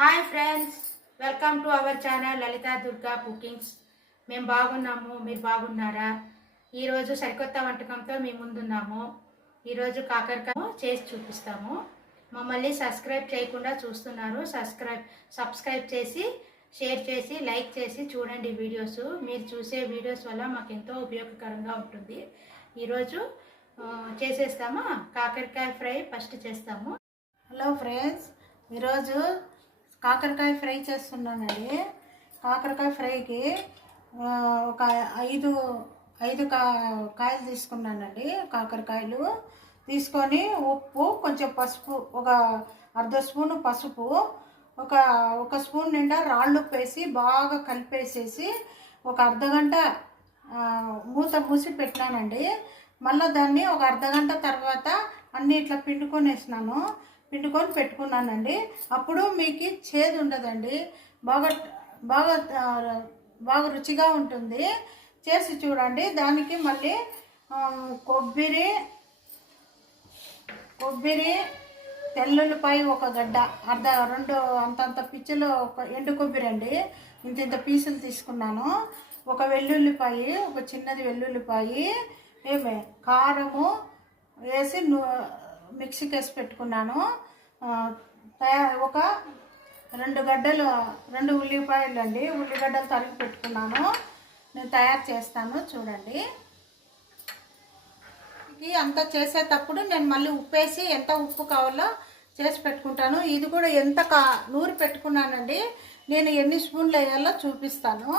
Hi friends, welcome to our channel Lalitha Durga cookings. మేము బాగున్నాము, మీరు బాగున్నారా? ఈరోజు సరికొత్త వంటకంతో మీ ముందున్నాము. ఈరోజు కాకరకాయ చేసి చూపిస్తాము. మమ్మల్ని సబ్స్క్రైబ్ చేయకుండా చూస్తున్నారు. సబ్స్క్రైబ్ చేసి, షేర్ చేసి, లైక్ చేసి చూడండి వీడియోస్. మీరు చూసే వీడియోస్ వల్ల మాకు ఎంతో ఉపయోగకరంగా ఉంటుంది. ఈరోజు చేసేస్తామా కాకరకాయ ఫ్రై ఫస్ట్ చేస్తాము. హలో ఫ్రెండ్స్, ఈరోజు కాకరకాయ ఫ్రై చేస్తున్నానండి. కాకరకాయ ఫ్రైకి ఒక ఐదు కాయలు తీసుకున్నానండి. కాకరకాయలు తీసుకొని ఉప్పు, కొంచెం పసుపు, ఒక అర్ధ స్పూను పసుపు, ఒక స్పూన్ నిండా రాళ్ళుప్పు వేసి బాగా కలిపేసేసి ఒక అర్ధగంట మూత మూసి పెట్టినానండి. మళ్ళీ దాన్ని ఒక అర్ధగంట తర్వాత అన్నీ ఇట్లా పిండుకొని పెట్టుకున్నానండి. అప్పుడు మీకు చేదు ఉండదండి, బాగా బాగా బాగా రుచిగా ఉంటుంది. చేసి చూడండి. దానికి మళ్ళీ కొబ్బరి తెల్లుల్లిపాయ ఒక గడ్డ, రెండు అంతంత పిచ్చులు, ఒక ఎండు కొబ్బరి అండి, ఇంత పీసులు తీసుకున్నాను. ఒక వెల్లుల్లిపాయ, ఒక చిన్నది వెల్లుల్లిపాయ, కారము వేసి మిక్సీకి వేసి పెట్టుకున్నాను. ఒక రెండు ఉల్లిపాయలు అండి, ఉల్లిగడ్డలు తరిగి పెట్టుకున్నాను. నేను తయారు చేస్తాను చూడండి. ఇది అంతా చేసేటప్పుడు నేను మళ్ళీ ఉప్పేసి ఎంత ఉప్పు కావాలో చేసి పెట్టుకుంటాను. ఇది కూడా ఎంత నూరి పెట్టుకున్నానండి. నేను ఎన్ని స్పూన్లు వేయాలో చూపిస్తాను.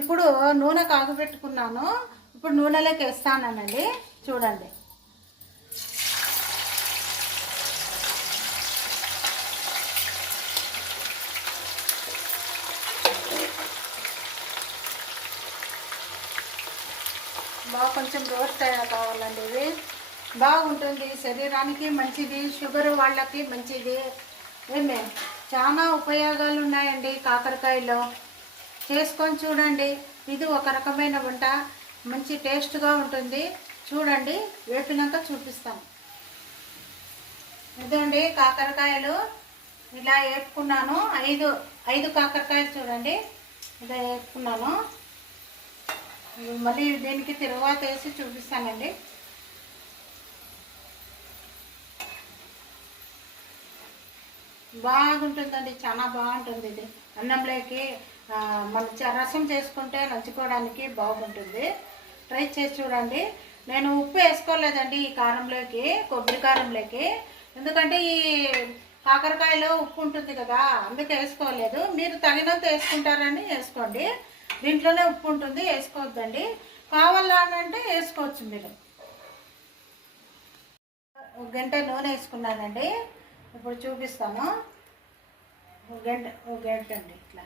ఇప్పుడు నూనె కాగబెట్టుకున్నాను. ఇప్పుడు నూనెలోకి వేస్తానండి, చూడండి. బాగా కొంచెం రోస్ట్ కావాలండి. ఇది బాగుంటుంది, శరీరానికి మంచిది, షుగర్ వాళ్ళకి మంచిది. చాలా ఉపయోగాలు ఉన్నాయండి కాకరకాయలో. చేసుకొని చూడండి. ఇది ఒక రకమైన వంట, మంచి టేస్ట్గా ఉంటుంది. చూడండి, వేపినాక చూపిస్తాను. ఇదండి కాకరకాయలు ఇలా వేపుకున్నాను. ఐదు కాకరకాయలు చూడండి, ఇలా వేపుకున్నాను. మళ్ళీ దీనికి తిరువాత వేసి చూపిస్తానండి. బాగుంటుందండి, చాలా బాగుంటుంది. ఇది అన్నంలోకి మన రసం చేసుకుంటే నంచుకోవడానికి బాగుంటుంది. ట్రై చేసి చూడండి. నేను ఉప్పు వేసుకోలేదండి ఈ కారంలోకి, కొబ్బరి కారంలోకి, ఎందుకంటే ఈ కాకరకాయలో ఉప్పు ఉంటుంది కదా, అందుకే వేసుకోలేదు. మీరు తగినంత వేసుకుంటారని వేసుకోండి. దీంట్లోనే ఉప్పు ఉంటుంది, వేసుకోవద్దండి. కావాలంటే వేసుకోవచ్చు మీరు. ఒక గంట నూనె వేసుకున్నానండి. ఇప్పుడు చూపిస్తాను. ఒక గంట అండి. ఇట్లా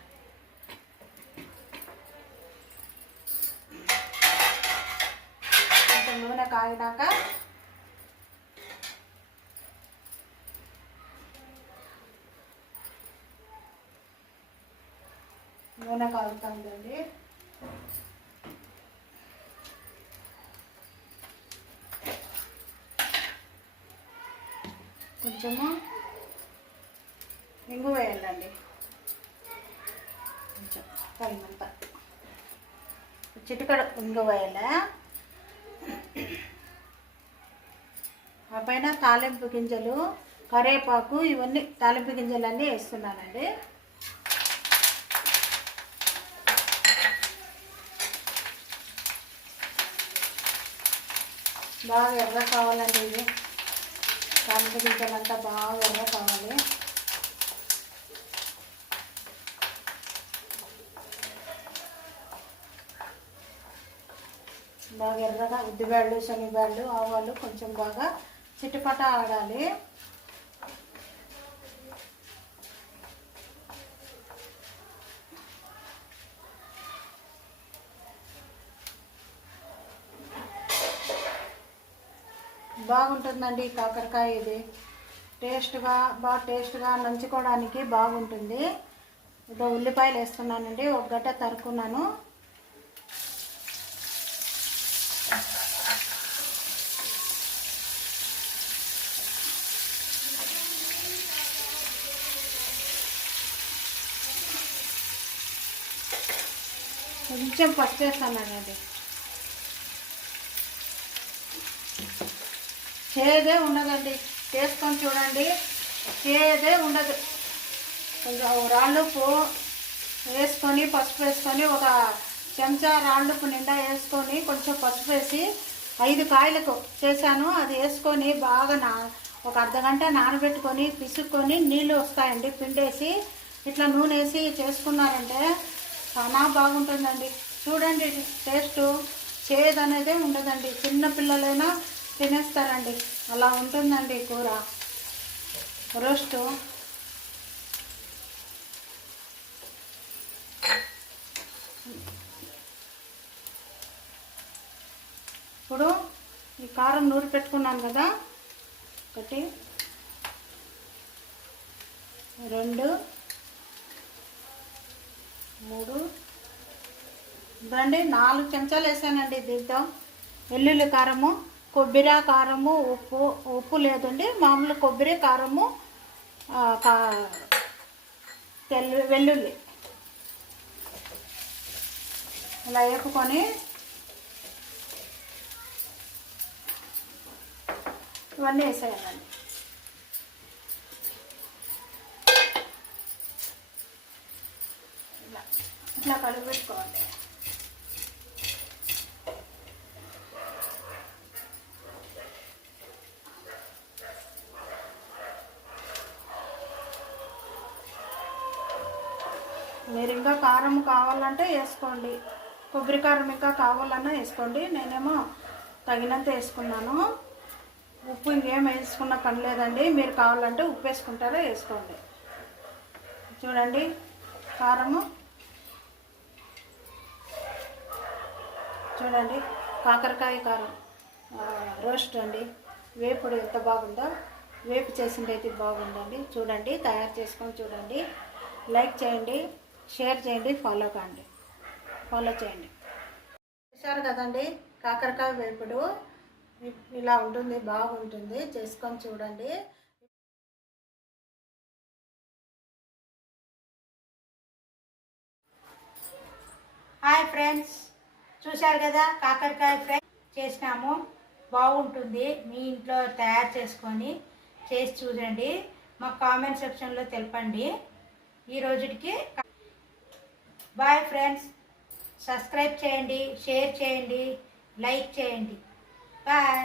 కొంచెం నూనె కాగినాక నూనె కాగుతుందండి. కొంచెము ఇంగు వేయాలండి, కొంచెం తగినంత చిటికడ ఇంగు వేయాలి. ఆ పైన తాలింపు గింజలు, కరివేపాకు, ఇవన్నీ తాలింపు గింజలన్నీ వేస్తున్నానండి. బాగా ఎర్ర కావాలండి. ఇది తాలింపు గింజలంతా బాగా ఎర్ర కావాలి. బాగా ఎర్రగా ఉద్దిబ్యాళ్ళు, శనగబ్యాళ్ళు, ఆవాలు కొంచెం బాగా చిటిపట ఆడాలి. బాగుంటుందండి కాకరకాయ. ఇది బాగా టేస్ట్గా నంచుకోవడానికి బాగుంటుంది. ఇప్పుడు ఉల్లిపాయలు వేస్తున్నానండి. ఒక గడ్డ తరుక్కున్నాను. కొంచెం పసుపు వేస్తానండి. చేదే ఉండదండి, చేసుకొని చూడండి, చేదే ఉండదు. కొంచెం రాళ్ళుప్పు వేసుకొని పసుపు వేసుకొని ఒక చెంచా రాళ్ళుప్పు నిండా వేసుకొని కొంచెం పసుపు వేసి 5 కాయలకు చేశాను. అది వేసుకొని బాగా ఒక అర్ధగంట నానబెట్టుకొని పిసుక్కొని నీళ్ళు వస్తాయండి, పిండేసి ఇట్లా నూనె వేసి చేసుకున్నారంటే చాలా బాగుంటుందండి. చూడండి, టేస్టు చేదు అనేదే ఉండదండి. చిన్న పిల్లలైనా తినేస్తారండి, అలా ఉంటుందండి కూర రోస్టు. ఇప్పుడు ఈ కారం నూరి పెట్టుకున్నాను కదా, 1 2 3 ఇదండి 4 చెంచాలు వేసానండి. దీంతో వెల్లుల్లి కారము, కొబ్బరి కారము, ఉప్పు లేదండి, మామూలు కొబ్బరి కారము, వెల్లుల్లి ఇలా వేపుకొని ఇవన్నీ వేసేయాలండి. ఇట్లా కలిపి పెట్టుకోవాలి. మీరు ఇంకా కారం కావాలంటే వేసుకోండి, కొబ్బరి కారం ఇంకా కావాలన్నా వేసుకోండి. నేనేమో తగినంత వేసుకున్నాను. ఉప్పు ఇంకేం వేసుకున్న పని లేదండి, మీరు కావాలంటే ఉప్పు వేసుకుంటారో వేసుకోండి. చూడండి కారము, చూడండి కాకరకాయ కారం రోస్ట్ అండి. వేపుడు ఎంత బాగుందో, వేపు చేసిందైతే బాగుందండి. చూడండి, తయారు చేసుకొని చూడండి, లైక్ చేయండి, షేర్ చేయండి, ఫాలో చేయండి. చూసారు కదండి, కాకరకాయ వేపుడు ఇలా ఉంటుంది, బాగుంటుంది, చేసుకొని చూడండి. హాయ్ ఫ్రెండ్స్, చూశారు కదా కాకరకాయ ఫ్రై చేసినాము, బాగుంటుంది. మీ ఇంట్లో తయారు చేసుకొని చేసి చూడండి, మాకు కామెంట్ సెక్షన్లో తెలపండి. ఈ రోజుకి బాయ్ ఫ్రెండ్స్. సబ్స్క్రైబ్ చేయండి, షేర్ చేయండి, లైక్ చేయండి. బాయ్.